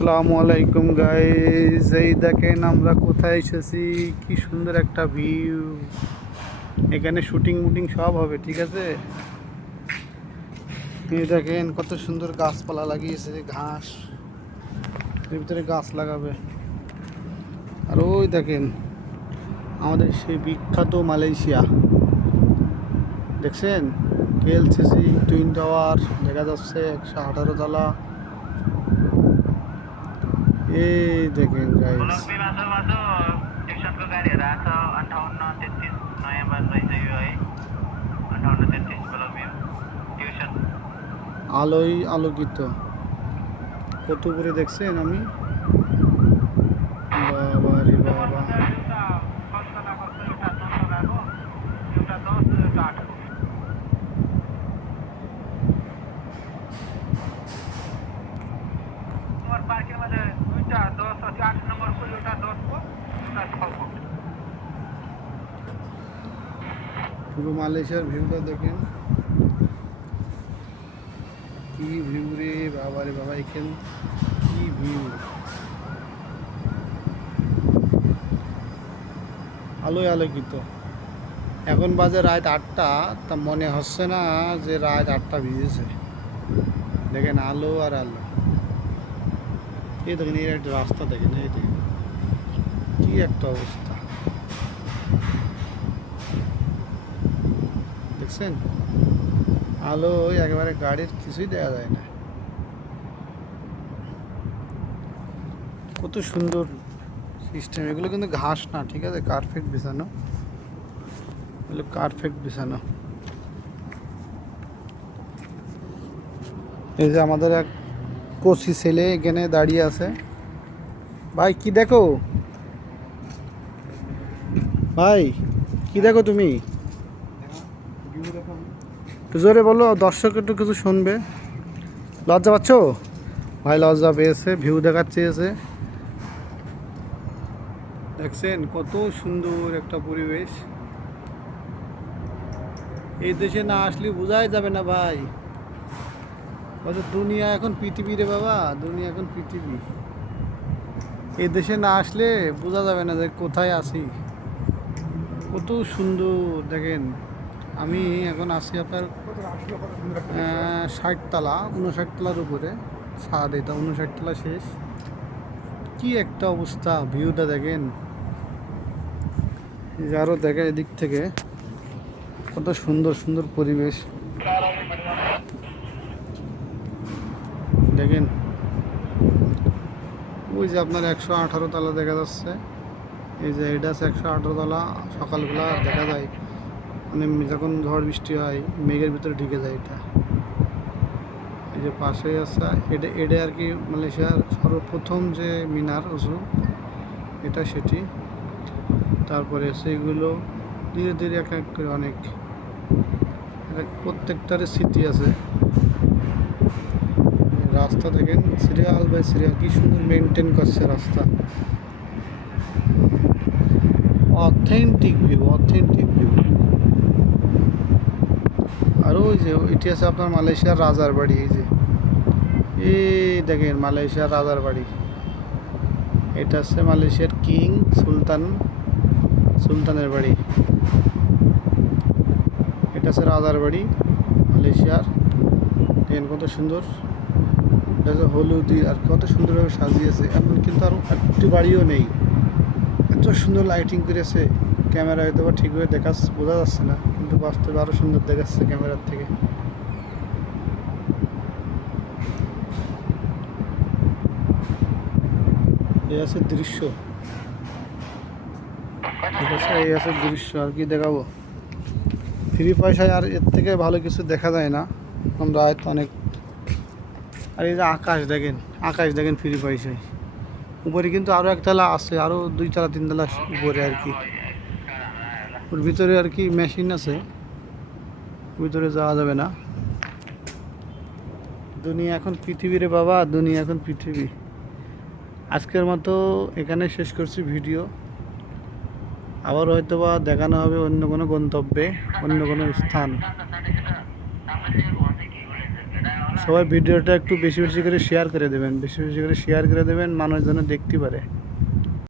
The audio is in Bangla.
আসসালামু আলাইকুম গাইস, এই দেখেন আমরা কোথায় এসেছি। কি সুন্দর একটা ভিউ। এখানে শুটিং মুটিং সব হবে, ঠিক আছে। এই দেখেন কত সুন্দর গাছপালা লাগিয়েছে, ঘাস, এর ভিতরে গাছ লাগাবে। আর ওই দেখেন আমাদের সেই বিখ্যাত মালয়েশিয়া, দেখছেন কেএলসিসি টুইন টাওয়ার দেখা যাচ্ছে, 118 তলা। এই দেখেন গাইস, আলোয় আলোকিত কত উপরে দেখছেন। আমি বাবা রে বাবা, পুরো মালয়েশিয়ার ভিউটা দেখেন, কি ভিউ রে বাবা রে বাবা, এখানে কি ভিউ, আলোয় আলোকিত। এখন বাজে রাত 8টা, তা মনে হচ্ছে না যে রাত 8টা ভিজেছে। দেখেন আলো আর আলো। এই দেখেন এই একটা রাস্তা, দেখেন এই দেখেন কি একটা অবস্থা, দেখছেন আলো একেবারে, গাড়ির কিছুই দেখা যায় না। কত সুন্দর সিস্টেম। এগুলো কিন্তু ঘাস না, ঠিক আছে, কার্পেট বিছানো, এগুলো কার্পেট বিছানো। এই যে আমাদের এক কচি ছেলে এখানে দাঁড়িয়ে আছে। ভাই কি দেখো, ভাই কি দেখো তুমি? একটু জোরে বলো, দর্শক একটু কিছু শুনবে। লজ্জা পাচ্ছ? ভাই লজ্জা পেয়েছে, ভিউ দেখার চেয়েছে। দেখছেন কত সুন্দর একটা পরিবেশ। এই দেশে না আসলে বোঝাই যাবে না ভাই, কত দুনিয়া এখন পৃথিবী রে বাবা, দুনিয়া এখন পৃথিবী। এই দেশে না আসলে বোঝা যাবে না যে কোথায় আছি। কত সুন্দর দেখেন। আমি এখন আছি আপনার 60 তলা, 59 তলার উপরে ছাদ, এটা 59 তলা শেষ। কি একটা অবস্থা, ভিউটা দেখেন। আরও দেখে এদিক থেকে কত সুন্দর সুন্দর পরিবেশ দেখেন। ওই যে আপনার 118 তলা দেখা যাচ্ছে। এই যে এটা আছে 118 তলা। সকালবেলা দেখা যায়, মানে যখন ঝড় বৃষ্টি হয় মেঘের ভিতরে ঢুকে যায় এটা। এই যে পাশেই আছে এটা, এটা আর কি মালয়েশিয়ার সর্বপ্রথম যে মিনার উঁচু, এটা সেটি। তারপরে সেইগুলো ধীরে ধীরে এক এক করে অনেক, প্রত্যেকটারই স্মৃতি আছে। রাস্তা দেখেন সিরিয়াল বাই সিরিয়াল, কি সুন্দর মেনটেন করছে রাস্তা। Authentic view, authentic view. আর ওই যে এটি আছে আপনার মালয়েশিয়ার রাজার বাড়ি। এই যে এই দেখেন মালয়েশিয়ার রাজার বাড়ি। এটা আছে মালয়েশিয়ার কিং সুলতানের বাড়ি। এটা আছে রাজার বাড়ি মালয়েশিয়ার। দেখেন কত সুন্দর, এটা হচ্ছে হলুদ আর কত সুন্দরভাবে সাজিয়েছে। এমন কিন্তু আরও একটু বাড়িও নেই, এত সুন্দর লাইটিং করেছে। ক্যামেরা হয়তো বা ঠিকভাবে বোঝা যাচ্ছে না, কিন্তু বাস্তবে আরও সুন্দর দেখাচ্ছে ক্যামেরার থেকে। এই আছে দৃশ্য, ঠিক আছে, এই আছে দৃশ্য। আর কি দেখাবো, ফ্রি পয়সায় আর এর থেকে ভালো কিছু দেখা যায় না। আমরা হয়তো অনেক। আর এই যে আকাশ দেখেন, আকাশ দেখেন ফ্রি পয়সায়। উপরে কিন্তু আরও একতলা আছে, আরও 2 তলা 3 তলা উপরে আর কি। ওর ভিতরে আর কি মেশিন আছে, ভিতরে যাওয়া যাবে না। দুনিয়া এখন পৃথিবী রে বাবা, দুনিয়া এখন পৃথিবী। আজকের মতো এখানে শেষ করছি ভিডিও। আবার হয়তো বা দেখানো হবে অন্য কোনো গন্তব্যে, অন্য কোনো স্থান। সবাই ভিডিওটা একটু বেশি বেশি করে শেয়ার করে দেবেন, বেশি বেশি করে শেয়ার করে দেবেন, মানুষ যেন দেখতে পারে।